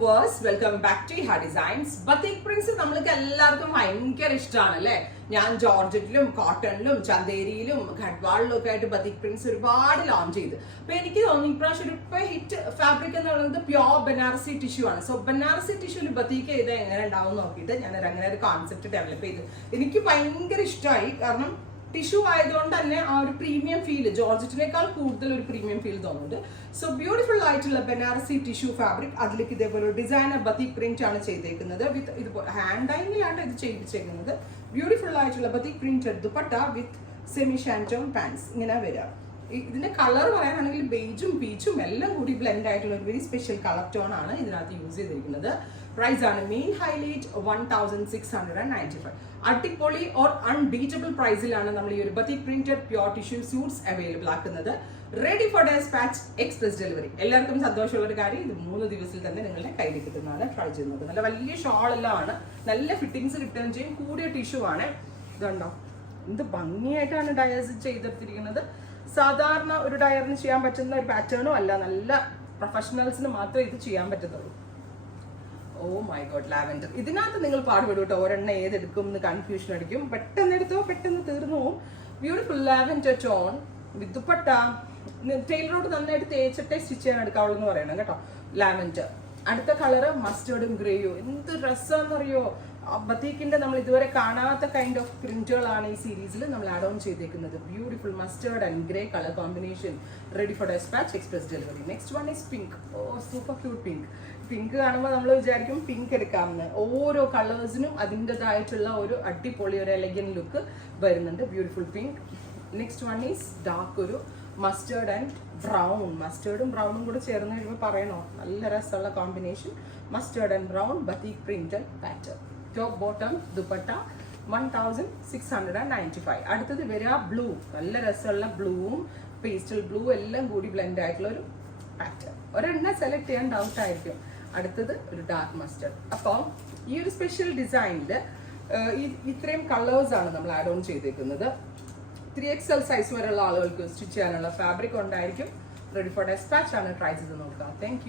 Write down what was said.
viewers, welcome back to Iha Designs. Batik prints നമ്മൾക്ക് എല്ലാവർക്കും ഭയങ്കര ഇഷ്ടമാണ് അല്ലേ? ഞാൻ ജോർജറ്റിലും കോട്ടണിലും ചന്തേരിയിലും ഖഡ്വാളിലും ഒക്കെ ആയിട്ട് ബത്തിക് പ്രിന്റ്സ് ഒരുപാട് ലോഞ്ച് ചെയ്തു. അപ്പൊ എനിക്ക് തോന്നുന്നു ഇപ്രാവശ്യം ഒരു ഹിറ്റ് ഫാബ്രിക് എന്ന് പറയുന്നത് പ്യോർ ബനാറസി ടിഷ്യൂ ആണ്. സോ ബനാറസി ടിഷ്യൂല് ബത്തിക് ചെയ്ത് എങ്ങനെ ഉണ്ടാവും നോക്കിയിട്ട് ഞാൻ അങ്ങനെ ഒരു കോൺസെപ്റ്റ് ഡെവലപ്പ് ചെയ്തു. എനിക്ക് ഭയങ്കര ഇഷ്ടമായി. കാരണം ടിഷ്യൂ ആയതുകൊണ്ട് തന്നെ ആ ഒരു പ്രീമിയം ഫീൽ ജോർജറ്റിനേക്കാൾ കൂടുതൽ ഒരു പ്രീമിയം ഫീൽ തോന്നുന്നുണ്ട്. സോ ബ്യൂട്ടിഫുൾ ആയിട്ടുള്ള ബനാറസി ടിഷ്യൂ ഫാബ്രിക്, അതിലേക്ക് ഇതേപോലെ ഒരു ഡിസൈനർ ബത്തിക് പ്രിന്റ് ആണ് ചെയ്തേക്കുന്നത്. വിത്ത് ഇതുപോലെ ഹാൻഡ് ഡൈനിലാണ് ഇത് ചെയ്യിപ്പിച്ചേക്കുന്നത്. ബ്യൂട്ടിഫുൾ ആയിട്ടുള്ള ബത്തിക് പ്രിന്റഡ് ദുപ്പട്ട വിത്ത് സെമി ഷാൻറ്റോൺ പാൻസ് ഇങ്ങനെ വരിക. ഇതിന്റെ കളർ പറയാനാണെങ്കിൽ ബേജും പീച്ചും എല്ലാം കൂടി ബ്ലെൻഡ് ആയിട്ടുള്ള ഒരു വെരി സ്പെഷ്യൽ കളർ ടോൺ ആണ് ഇതിനകത്ത് യൂസ് ചെയ്തിരിക്കുന്നത്. പ്രൈസ് ആണ് മെയിൻ ഹൈലൈറ്റ് 1695. അടിപൊളി ഓർ അൺബീറ്റബിൾ പ്രൈസിലാണ് നമ്മൾ ഈ ഒരു batik printed pure tissue suits available ആക്കുന്നത്. Ready for dispatch, express delivery. എല്ലാവർക്കും സന്തോഷമുള്ള ഒരു കാര്യം, ഇത് 3 ദിവസത്തിൽ തന്നെ നിങ്ങളുടെ കയ്യിലേക്ക് എത്തുന്നതാണ്. ട്രൈ ചെയ്യുന്നത് നല്ല വലിയ ഷോൾ എല്ലാം ആണ്, നല്ല ഫിറ്റിങ്സ് കിട്ടുകയും ചെയ്യും. കൂടിയ ടിഷ്യൂ ആണ്. ഇതുണ്ടോ എന്ത് ഭംഗിയായിട്ടാണ് ഡയേഴ്സ് ചെയ്തെടുത്തിരിക്കുന്നത്. സാധാരണ ഒരു ഡയറിന് ചെയ്യാൻ പറ്റുന്ന ഒരു പാറ്റേണും അല്ല, നല്ല പ്രൊഫഷണൽസിന് മാത്രമേ ഇത് ചെയ്യാൻ പറ്റത്തുള്ളൂ. Oh my God, lavender. ഇതിനകത്ത് നിങ്ങൾ പാടുപെടും കേട്ടോ, ഒരെണ്ണം ഏതെടുക്കും എന്ന് കൺഫ്യൂഷൻ അടിക്കും. പെട്ടെന്ന് എടുത്തോ പെട്ടെന്ന് തീർന്നു പോവും. Beautiful lavender tone with dupatta. ടൈലറോട് നന്നായിട്ട് തേച്ചിട്ടേ സ്റ്റിച്ച് ചെയ്യാൻ എടുക്കാവുള്ളൂ എന്ന് പറയണം കേട്ടോ. ലാവൻഡർ. അടുത്ത കളറ് മസ്റ്റേർഡും ഗ്രേയും. എന്ത് ഡ്രസ്സാണെന്നറിയോ, ബത്തീക്കിന്റെ നമ്മൾ ഇതുവരെ കാണാത്ത കൈൻഡ് ഓഫ് പ്രിന്റുകളാണ് ഈ സീരീസിൽ നമ്മൾ ആഡ് ഓൺ ചെയ്തേക്കുന്നത്. Beautiful mustard and grey colour combination. Ready for dispatch, express delivery. Next one is pink. Oh super cute pink. Pink കാണുമ്പോൾ നമ്മൾ വിചാരിക്കും പിങ്ക് എടുക്കാമെന്ന്. ഓരോ കളേഴ്സിനും അതിൻ്റെതായിട്ടുള്ള ഒരു അടിപൊളി ഒരു എലഗൻ ലുക്ക് വരുന്നുണ്ട്. Beautiful pink. Next one is dark ഒരു മസ്റ്റേർഡ് ആൻഡ് ബ്രൗൺ. മസ്റ്റേർഡും ബ്രൗണും കൂടെ ചേർന്ന് കഴിയുമ്പോൾ പറയണോ, നല്ല രസമുള്ള combination. Mustard and brown ബത്തീക് printed pattern. Top bottom dupatta 1695. അടുത്തത് വരിക ബ്ലൂ. നല്ല രസമുള്ള ബ്ലൂവും പേസ്റ്റൽ ബ്ലൂ എല്ലാം കൂടി ബ്ലെൻഡ് ആയിട്ടുള്ള ഒരു പാറ്റേൺ. ഒരെണ്ണം സെലക്ട് ചെയ്യാൻ ഡൗട്ട് ആയിരിക്കും. അടുത്തത് ഒരു ഡാർക്ക് മസ്റ്റേർഡ്. അപ്പോൾ ഈ ഒരു സ്പെഷ്യൽ ഡിസൈനിൽ ഇത്രയും കളേഴ്സ് ആണ് നമ്മൾ ആഡ് ഓൺ ചെയ്തേക്കുന്നത്. 3XL സൈസ് വരെയുള്ള ആളുകൾക്ക് സ്റ്റിച്ച് ചെയ്യാനുള്ള ഫാബ്രിക് ഉണ്ടായിരിക്കും. റെഡി ഫോർ ഡെസ്പാച്ച് ആണ്. ട്രൈ ചെയ്ത് നോക്കുക. Thank you.